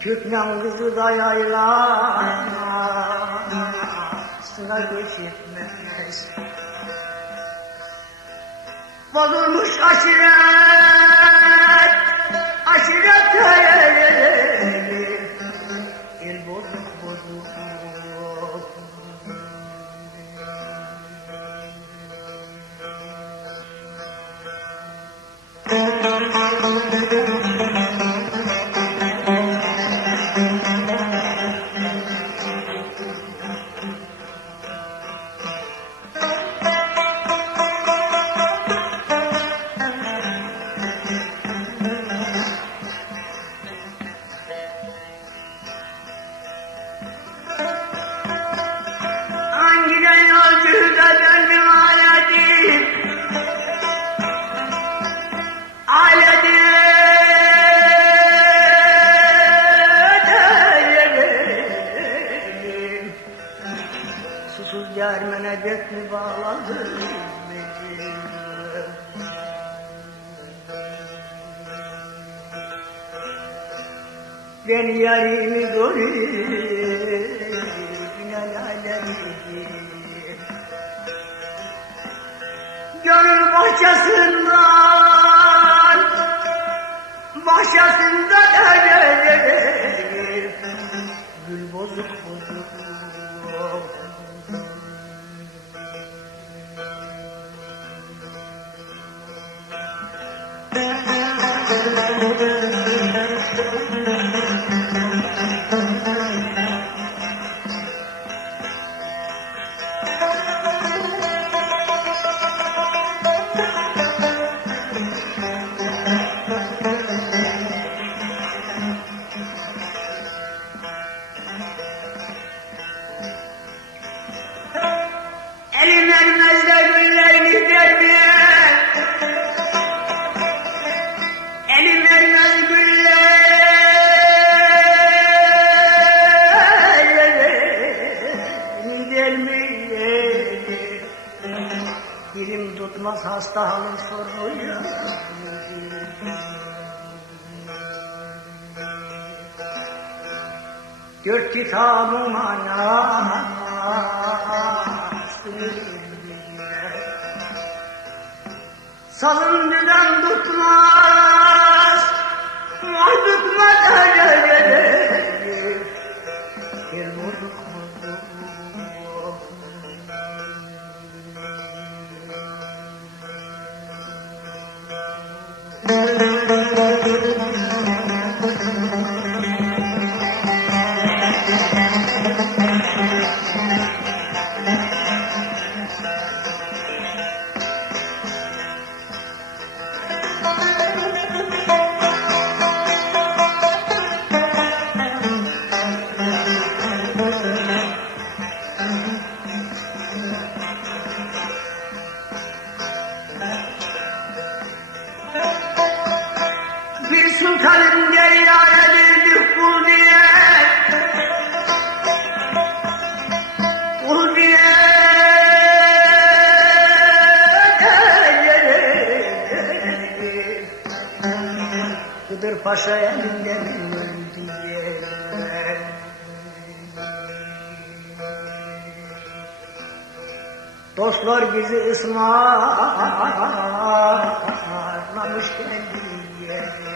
Türkmen kızı da yaylasına geçirmez. Bozulmuş aşiret, aşiret el bozuk bozuk. Susuz germene dert mi bağladı beni? Ben yarimi görüp gönül bahçesinden gül bozuk bozuk. Elim ermez de güllerini derbiye, elim ermez güllerini derbiye, dilim tutmaz hasta halin soruyla. Dört kitabım ana salındıdan tutmaz, tutmaz gel vurduk vurduk. Bir sultanım deryaya girdik kul diye, kul diye Kıdır Paşa elinden öldü diye. Dostlar bizi ısmarlamış kendiye.